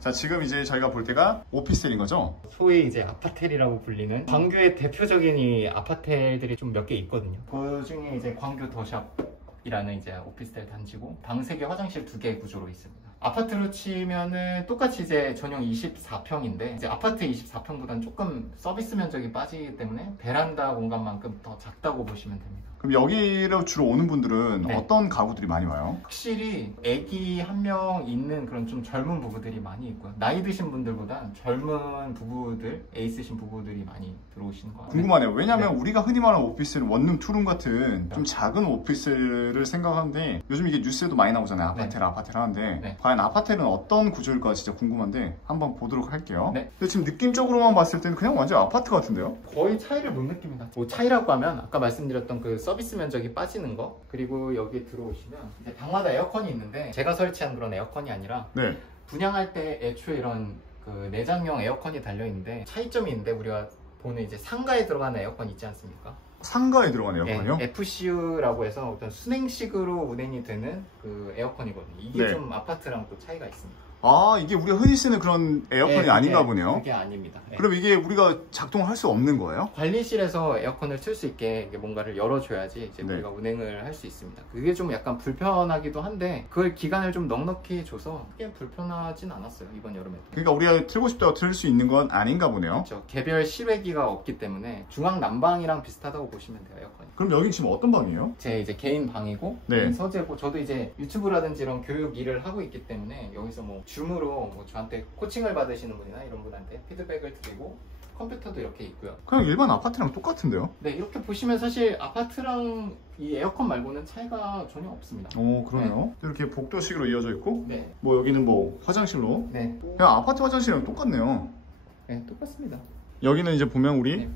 자, 지금 이제 저희가 볼 때가 오피스텔인 거죠? 소위 이제 아파텔이라고 불리는 광교의 대표적인 이 아파텔들이 좀 몇 개 있거든요. 그 중에 이제 광교 더샵이라는 이제 오피스텔 단지고 방 3개, 화장실 2개 구조로 있습니다. 아파트로 치면은 똑같이 이제 전용 24평인데 이제 아파트 24평보다는 조금 서비스 면적이 빠지기 때문에 베란다 공간만큼 더 작다고 보시면 됩니다. 그럼 여기로 주로 오는 분들은 네. 어떤 가구들이 많이 와요? 확실히 아기 한 명 있는 그런 좀 젊은 부부들이 많이 있고요. 나이 드신 분들보다 젊은 부부들, 애 있으신 부부들이 많이 들어오시는 것 같아요. 궁금하네요. 왜냐면 네. 우리가 흔히 말하는 오피스텔은 원룸, 투룸 같은 좀 작은 오피스텔을 생각하는데 요즘 이게 뉴스에도 많이 나오잖아요. 아파트를 아파트를 하는데 네. 과연 아파트는 어떤 구조일까 진짜 궁금한데 한번 보도록 할게요. 네. 근데 지금 느낌적으로만 봤을 때는 그냥 완전 아파트 같은데요? 거의 차이를 못 느낍니다. 뭐 차이라고 하면 아까 말씀드렸던 그 서비스 면적이 빠지는 거, 그리고 여기 들어오시면 이제 방마다 에어컨이 있는데 제가 설치한 그런 에어컨이 아니라 네. 분양할 때 애초에 이런 그 내장형 에어컨이 달려 있는데 차이점이 있는데 우리가 보는 이제 상가에 들어가는 에어컨 있지 않습니까? 상가에 들어간 에어컨이요? 네, FCU라고 해서 어떤 순행식으로 운행이 되는 그 에어컨이거든요. 이게 네. 좀 아파트랑 또 차이가 있습니다. 아, 이게 우리가 흔히 쓰는 그런 에어컨이 아닌가 보네요. 그게 아닙니다. 네. 그럼 이게 우리가 작동할 수 없는 거예요? 관리실에서 에어컨을 틀 수 있게 뭔가를 열어줘야지 이제 네. 우리가 운행을 할 수 있습니다. 그게 좀 약간 불편하기도 한데 그걸 기간을 좀 넉넉히 줘서 크게 불편하진 않았어요, 이번 여름에도. 그러니까 우리가 틀고 싶다고 틀 수 있는 건 아닌가 보네요. 그렇죠. 개별 실외기가 없기 때문에 중앙 난방이랑 비슷하다고 보시면 돼요, 에어컨이. 그럼 여긴 지금 어떤 방이에요? 제 이제 개인 방이고 네. 개인 서재고, 저도 이제 유튜브라든지 이런 교육 일을 하고 있기 때문에 여기서 뭐 줌으로 뭐 저한테 코칭을 받으시는 분이나 이런 분한테 피드백을 드리고, 컴퓨터도 이렇게 있고요. 그냥 일반 아파트랑 똑같은데요? 네, 이렇게 보시면 사실 아파트랑 이 에어컨 말고는 차이가 전혀 없습니다. 오, 그러네요. 이렇게 복도식으로 이어져 있고, 네, 뭐 여기는 뭐 화장실로. 네, 그냥 아파트 화장실이랑 똑같네요. 네, 똑같습니다. 여기는 이제 보면 우리 네.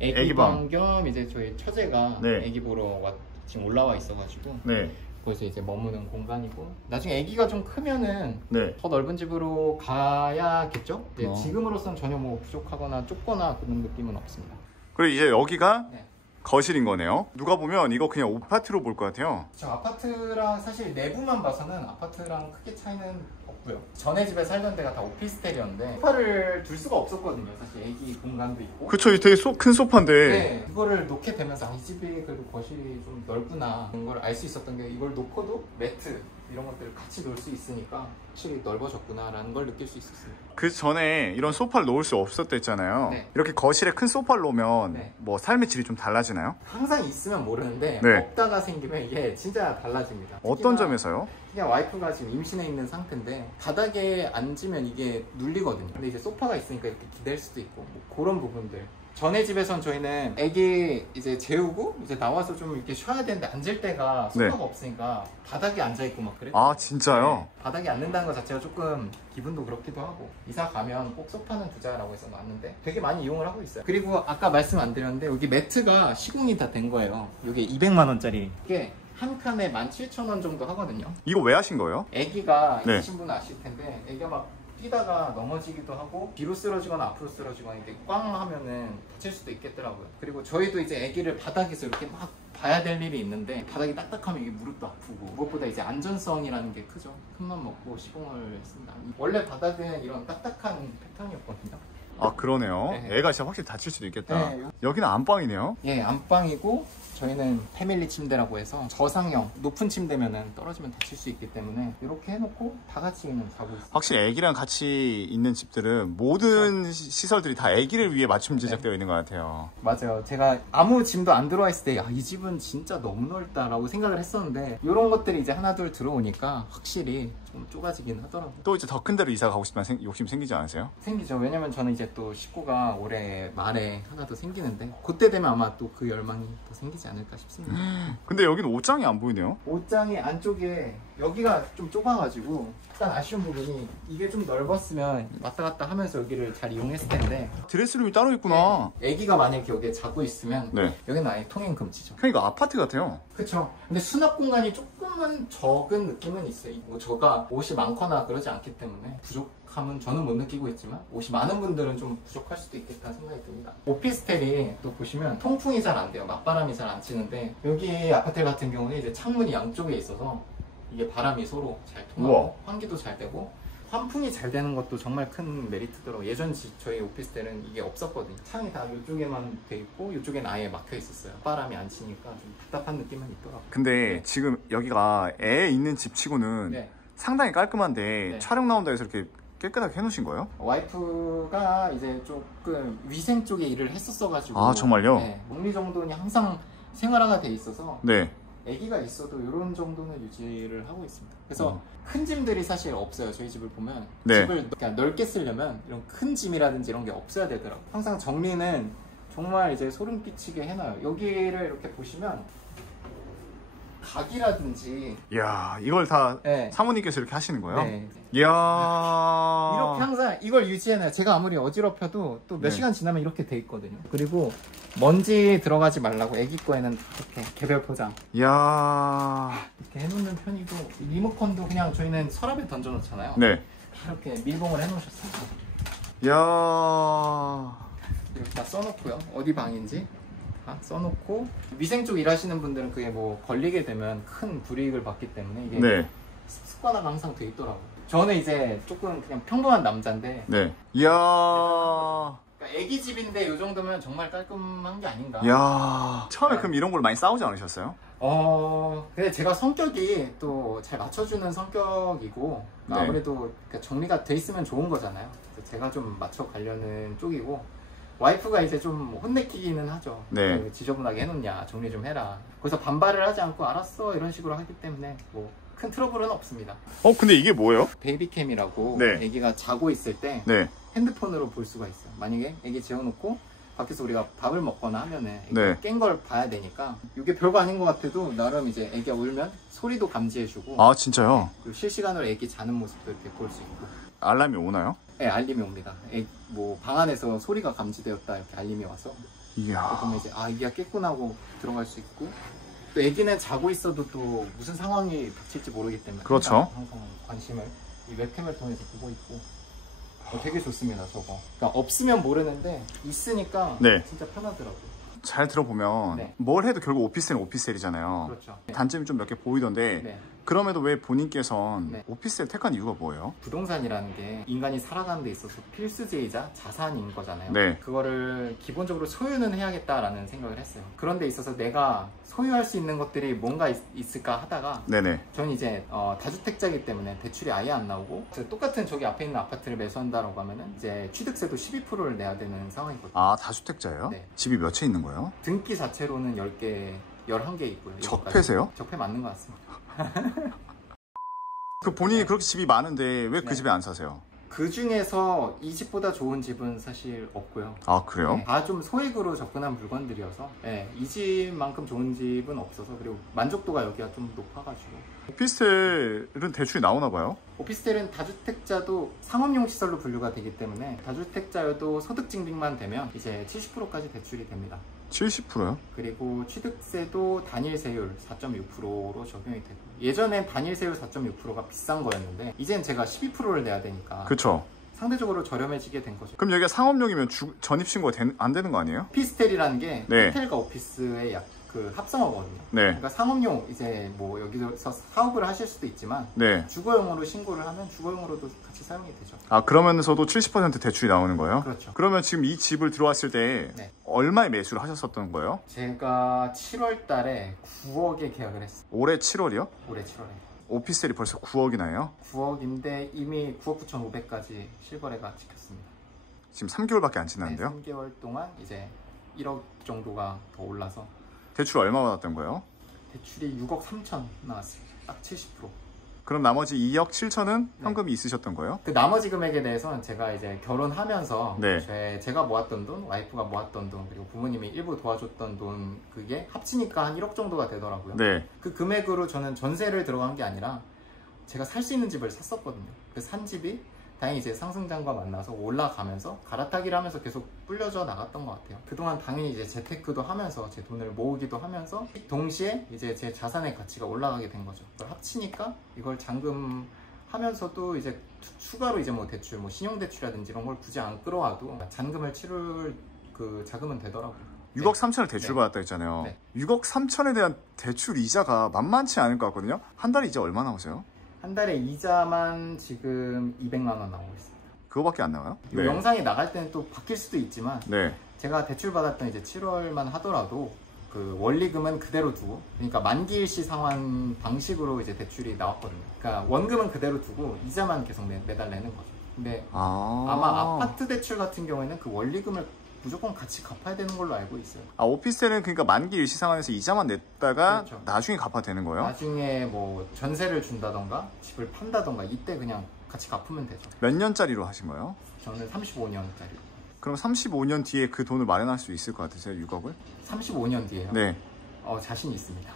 애기 애기방 겸 이제 저희 처제가 네. 애기 보러 지금 올라와 있어가지고 네, 거기서 이제 머무는 공간이고, 나중에 애기가 좀 크면은 네. 더 넓은 집으로 가야겠죠? 네, 어. 지금으로선 전혀 뭐 부족하거나 좁거나 그런 느낌은 없습니다. 그리고 이제 여기가 네. 거실인 거네요. 누가 보면 이거 그냥 아파트로 볼 것 같아요. 저 아파트랑 사실 내부만 봐서는 아파트랑 크게 차이는 없고요. 전에 집에 살던 데가 다 오피스텔이었는데 소파를 둘 수가 없었거든요. 사실 애기 공간도 있고. 그쵸, 이 되게 큰 소파인데. 네, 이거를 놓게 되면서 이 집이 그래도 거실이 좀 넓구나 이런 걸 알 수 있었던 게, 이걸 놓고도 매트 이런 것들을 같이 놓을 수 있으니까 확실히 넓어졌구나 라는 걸 느낄 수 있었습니다. 그 전에 이런 소파를 놓을 수 없었댔잖아요. 네. 이렇게 거실에 큰 소파를 놓으면 네. 뭐 삶의 질이 좀 달라지나요? 항상 있으면 모르는데 네. 없다가 생기면 이게 진짜 달라집니다. 어떤 특히나 점에서요? 그냥 와이프가 지금 임신해 있는 상태인데 바닥에 앉으면 이게 눌리거든요. 근데 이제 소파가 있으니까 이렇게 기댈 수도 있고 뭐 그런 부분들. 전에 집에선 저희는 애기 이제 재우고 이제 나와서 좀 이렇게 쉬어야 되는데 앉을 데가 소파가 네. 없으니까 바닥에 앉아 있고 막 그래. 아, 진짜요? 네, 바닥에 앉는다는 것 자체가 조금 기분도 그렇기도 하고, 이사 가면 꼭 소파는 두자라고 해서 놨는데 되게 많이 이용을 하고 있어요. 그리고 아까 말씀 안 드렸는데 여기 매트가 시공이 다 된 거예요. 이게 200만 원짜리. 이게 한 칸에 17,000원 정도 하거든요. 이거 왜 하신 거예요? 애기가 네. 있으신 분은 아실 텐데 애기가 막 뛰다가 넘어지기도 하고 뒤로 쓰러지거나 앞으로 쓰러지거나 이렇게 꽝 하면은 다칠 수도 있겠더라고요. 그리고 저희도 이제 애기를 바닥에서 이렇게 막 봐야 될 일이 있는데 바닥이 딱딱하면 이게 무릎도 아프고, 무엇보다 이제 안전성이라는 게 크죠. 큰맘 먹고 시공을 했습니다. 원래 바닥은 이런 딱딱한 패턴이었거든요. 아, 그러네요. 네. 애가 진짜 확실히 다칠 수도 있겠다. 네. 여기는 안방이네요. 예, 안방이고 저희는 패밀리 침대라고 해서 저상형 높은 침대면은 떨어지면 다칠 수 있기 때문에 이렇게 해놓고 다 같이 그냥 자고 있어요. 확실히 애기랑 같이 있는 집들은 모든 시설들이 다 애기를 위해 맞춤 제작되어 있는 것 같아요. 맞아요. 제가 아무 짐도 안 들어와 있을 때 이 집은 진짜 너무 넓다라고 생각을 했었는데 이런 것들이 이제 하나둘 들어오니까 확실히 좀 좁아지긴 하더라고요. 또 이제 더 큰 데로 이사 가고 싶다는 욕심 생기지 않으세요? 생기죠. 왜냐면 저는 이제 또 식구가 올해 말에 하나 더 생기는데 그때 되면 아마 또 그 열망이 더 생기지 않을까 싶습니다. 근데 여기는 옷장이 안 보이네요. 옷장이 안쪽에 여기가 좀 좁아가지고 일단 아쉬운 부분이 이게 좀 넓었으면 왔다 갔다 하면서 여기를 잘 이용했을 텐데, 드레스룸이 따로 있구나. 애기가 만약에 여기에 자고 있으면 네. 여기는 아예 통행 금지죠. 그냥 이거 아파트 같아요. 그쵸. 근데 수납 공간이 조금은 적은 느낌은 있어요. 뭐 저가 옷이 많거나 그러지 않기 때문에 부족함은 저는 못 느끼고 있지만 옷이 많은 분들은 좀 부족할 수도 있겠다는 생각이 듭니다. 오피스텔이 또 보시면 통풍이 잘 안 돼요. 맞바람이 잘 안 치는데 여기 아파트 같은 경우는 이제 창문이 양쪽에 있어서 이게 바람이 서로 잘 통하고 우와. 환기도 잘 되고 환풍이 잘 되는 것도 정말 큰 메리트더라고요. 예전 저희 오피스텔은 이게 없었거든요. 창이 다 이쪽에만 돼 있고 이쪽에는 아예 막혀 있었어요. 바람이 안 치니까 좀 답답한 느낌은 있더라고요. 근데 네. 지금 여기가 애 있는 집치고는 네. 상당히 깔끔한데 네. 촬영 나온다 해서 이렇게 깨끗하게 해놓으신 거예요? 와이프가 이제 조금 위생 쪽에 일을 했었어가지고. 아, 정말요? 네. 목리 정도는 항상 생활화가 돼 있어서 네. 아기가 있어도 이런 정도는 유지를 하고 있습니다. 그래서 큰 짐들이 사실 없어요. 저희 집을 보면 네. 집을 그냥 넓게 쓰려면 이런 큰 짐이라든지 이런 게 없어야 되더라고요. 항상 정리는 정말 이제 소름 끼치게 해놔요. 여기를 이렇게 보시면 각이라든지 이야, 이걸 다 네. 사모님께서 이렇게 하시는 거예요? 네. 이야. 이렇게 항상 이걸 유지해놔요. 제가 아무리 어지럽혀도 또 몇 네. 시간 지나면 이렇게 돼 있거든요. 그리고 먼지 들어가지 말라고 아기 거에는 이렇게 개별 포장 이야. 이렇게 해놓는 편이고, 리모컨도 그냥 저희는 서랍에 던져 놓잖아요. 네. 이렇게 밀봉을 해놓으셨습니다. 이야. 이렇게 다 써놓고요. 어디 방인지 다 써놓고, 위생 쪽 일하시는 분들은 그게 뭐 걸리게 되면 큰 불이익을 받기 때문에 이게 네. 습관화가 항상 돼 있더라고요. 저는 이제 조금 그냥 평범한 남자인데, 네. 이야. 그러니까 애기 집인데 이 정도면 정말 깔끔한 게 아닌가. 이야. 처음에 네. 그럼 이런 걸 많이 싸우지 않으셨어요? 근데 제가 성격이 또 잘 맞춰주는 성격이고, 네. 아무래도 정리가 돼 있으면 좋은 거잖아요. 그래서 제가 좀 맞춰가려는 쪽이고, 와이프가 이제 좀 혼내키기는 하죠. 네. 왜 지저분하게 해놓냐, 정리 좀 해라. 그래서 반발을 하지 않고 알았어 이런 식으로 하기 때문에 뭐 큰 트러블은 없습니다. 근데 이게 뭐예요? 베이비캠이라고 네. 아기가 자고 있을 때 네. 핸드폰으로 볼 수가 있어요. 만약에 아기 재워놓고 밖에서 우리가 밥을 먹거나 하면은 네. 깬 걸 봐야 되니까, 이게 별거 아닌 것 같아도 나름 이제 아기가 울면 소리도 감지해주고, 아, 진짜요? 그리고 실시간으로 아기 자는 모습도 이렇게 볼 수 있고. 알람이 오나요? 네, 알림이 옵니다. 뭐 방 안에서 소리가 감지되었다 이렇게 알림이 와서, 이야. 그러면 이제 아기가 깼구나 하고 들어갈 수 있고, 또 아기는 자고 있어도 또 무슨 상황이 닥칠지 모르기 때문에 그렇죠. 항상 관심을 이 웹캠을 통해서 보고 있고. 되게 좋습니다, 저거. 그러니까 없으면 모르는데 있으니까 네. 진짜 편하더라고요. 잘 들어보면 네. 뭘 해도 결국 오피스텔은 오피스텔이잖아요. 그렇죠. 네. 단점이 좀 몇 개 보이던데 네. 그럼에도 왜 본인께선 네. 오피스텔 택한 이유가 뭐예요? 부동산이라는 게 인간이 살아가는 데 있어서 필수제이자 자산인 거잖아요. 네. 그거를 기본적으로 소유는 해야겠다라는 생각을 했어요. 그런 데 있어서 내가 소유할 수 있는 것들이 뭔가 있을까 하다가, 네네. 저는 이제 다주택자이기 때문에 대출이 아예 안 나오고, 똑같은 저기 앞에 있는 아파트를 매수한다라고 하면은 이제 취득세도 12%를 내야 되는 상황이거든요. 아, 다주택자예요? 네. 집이 몇 채 있는 거예요? 등기 자체로는 10개, 11개 있고요. 적폐세요? 적폐 맞는 것 같습니다. 그 본인이 그렇게 집이 많은데 왜 그 네. 집에 안 사세요? 그 중에서 이 집보다 좋은 집은 사실 없고요. 아, 그래요? 다 좀 소액으로 접근한 물건들이어서, 네, 이 집만큼 좋은 집은 없어서, 그리고 만족도가 여기가 좀 높아가지고. 오피스텔은 대출이 나오나 봐요? 오피스텔은 다주택자도 상업용 시설로 분류가 되기 때문에 다주택자여도 소득증빙만 되면 이제 70%까지 대출이 됩니다. 70%요? 그리고 취득세도 단일세율 4.6%로 적용이 되고, 예전엔 단일세율 4.6%가 비싼 거였는데 이젠 제가 12%를 내야 되니까 그쵸. 상대적으로 저렴해지게 된 거죠. 그럼 여기가 상업용이면 전입신고가 안 되는 거 아니에요? 오피스텔이라는 게 네. 호텔과 오피스의 그 합성어거든요. 네. 그러니까 상업용, 이제 뭐 여기서 사업을 하실 수도 있지만 네. 주거용으로 신고를 하면 주거용으로도 같이 사용이 되죠. 아, 그러면서도 70% 대출이 나오는 거예요? 그렇죠. 그러면 지금 이 집을 들어왔을 때 네. 얼마에 매수를 하셨었던 거예요? 제가 7월 달에 9억에 계약을 했어요. 올해 7월이요? 올해 7월에. 오피스텔이 벌써 9억이나 해요? 9억인데 이미 9억 9,500까지 실거래가 찍혔습니다. 지금 3개월밖에 안 네, 지났는데요? 3개월 동안 이제 1억 정도가 더 올라서 대출 얼마 받았던 거예요? 대출이 6억 3천 나왔어요. 딱 70%. 그럼 나머지 2억 7천은 네. 현금이 있으셨던 거예요? 그 나머지 금액에 대해서는 제가 이제 결혼하면서 네. 제가 모았던 돈, 와이프가 모았던 돈, 그리고 부모님이 일부 도와줬던 돈, 그게 합치니까 한 1억 정도가 되더라고요. 네. 그 금액으로 저는 전세를 들어간 게 아니라 제가 살 수 있는 집을 샀었거든요. 그래서 산 집이 다행히 이제 상승장과 만나서 올라가면서 갈아타기를 하면서 계속 불려져 나갔던 것 같아요. 그동안 당연히 이제 재테크도 하면서 제 돈을 모으기도 하면서 동시에 이제 제 자산의 가치가 올라가게 된 거죠. 그걸 합치니까 이걸 잔금하면서도 이제 추가로 이제 뭐 대출, 뭐 신용대출이라든지 이런 걸 굳이 안 끌어와도 잔금을 치룰 그 자금은 되더라고요. 6억 3천을 대출 네. 받았다 했잖아요. 네. 6억 3천에 대한 대출 이자가 만만치 않을 것 같거든요. 한 달에 이자 얼마 나오세요? 한 달에 이자만 지금 200만 원 나오고 있습니다. 그거밖에 안 나와요? 이 영상이 나갈 때는 또 바뀔 수도 있지만 네. 제가 대출 받았던 이제 7월만 하더라도 그 원리금은 그대로 두고, 그러니까 만기 일시 상환 방식으로 이제 대출이 나왔거든요. 그러니까 원금은 그대로 두고 이자만 계속 매달 내는 거죠. 근데 아마 아파트 대출 같은 경우에는 그 원리금을 무조건 같이 갚아야 되는 걸로 알고 있어요. 오피스텔은 그러니까 만기 일시 상환에서 이자만 냈다가 그렇죠. 나중에 갚아도 되는 거예요? 나중에 뭐 전세를 준다던가 집을 판다던가 이때 그냥 같이 갚으면 되죠. 몇 년짜리로 하신 거예요? 저는 35년짜리. 그럼 35년 뒤에 그 돈을 마련할 수 있을 것 같으세요, 6억을? 35년 뒤에요? 네. 자신 있습니다.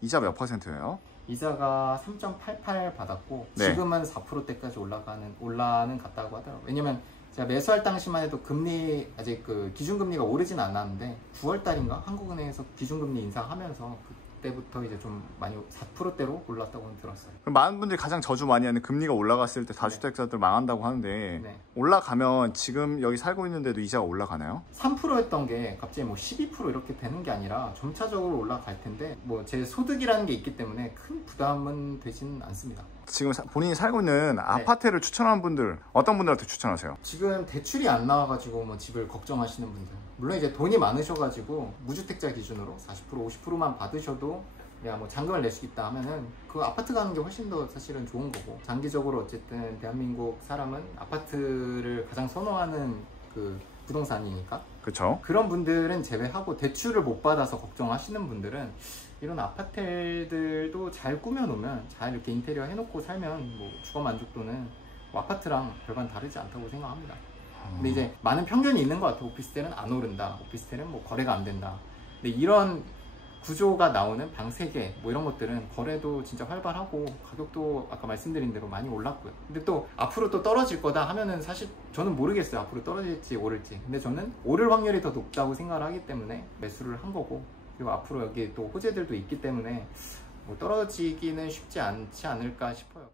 이자 몇 %예요? 이자가 3.88 받았고 네. 지금은 4%대까지 올라는 갔다고 하더라고요. 왜냐면 제가 매수할 당시만 해도 금리 아직 그 기준금리가 오르진 않았는데 9월 달인가 한국은행에서 기준금리 인상하면서 그때부터 이제 좀 많이 4%대로 올랐다고 들었어요. 그럼 많은 분들이 가장 저주 많이 하는 금리가 올라갔을 때 다주택자들 망한다고 하는데 네. 올라가면 지금 여기 살고 있는데도 이자가 올라가나요? 3%였던 게 갑자기 뭐 12% 이렇게 되는 게 아니라 점차적으로 올라갈 텐데 뭐 제 소득이라는 게 있기 때문에 큰 부담은 되지는 않습니다. 지금 본인이 살고 있는 아파트를 추천하는 분들 어떤 분들한테 추천하세요? 지금 대출이 안 나와가지고 뭐 집을 걱정하시는 분들, 물론 이제 돈이 많으셔가지고 무주택자 기준으로 40% 50%만 받으셔도 야 뭐 잔금을 낼 수 있다 하면은 그 아파트 가는 게 훨씬 더 사실은 좋은 거고, 장기적으로 어쨌든 대한민국 사람은 아파트를 가장 선호하는 그 부동산이니까 그렇죠. 그런 분들은 제외하고 대출을 못 받아서 걱정하시는 분들은 이런 아파트들도 잘 꾸며놓으면 잘 이렇게 인테리어 해놓고 살면 뭐 주거 만족도는 뭐 아파트랑 별반 다르지 않다고 생각합니다. 근데 이제 많은 편견이 있는 것 같아요. 오피스텔은 안 오른다, 오피스텔은 뭐 거래가 안 된다. 근데 이런 구조가 나오는 방 3개 뭐 이런 것들은 거래도 진짜 활발하고 가격도 아까 말씀드린 대로 많이 올랐고요. 근데 또 앞으로 또 떨어질 거다 하면은 사실 저는 모르겠어요. 앞으로 떨어질지 오를지. 근데 저는 오를 확률이 더 높다고 생각을 하기 때문에 매수를 한 거고, 그리고 앞으로 여기 또 호재들도 있기 때문에 뭐 떨어지기는 쉽지 않지 않을까 싶어요.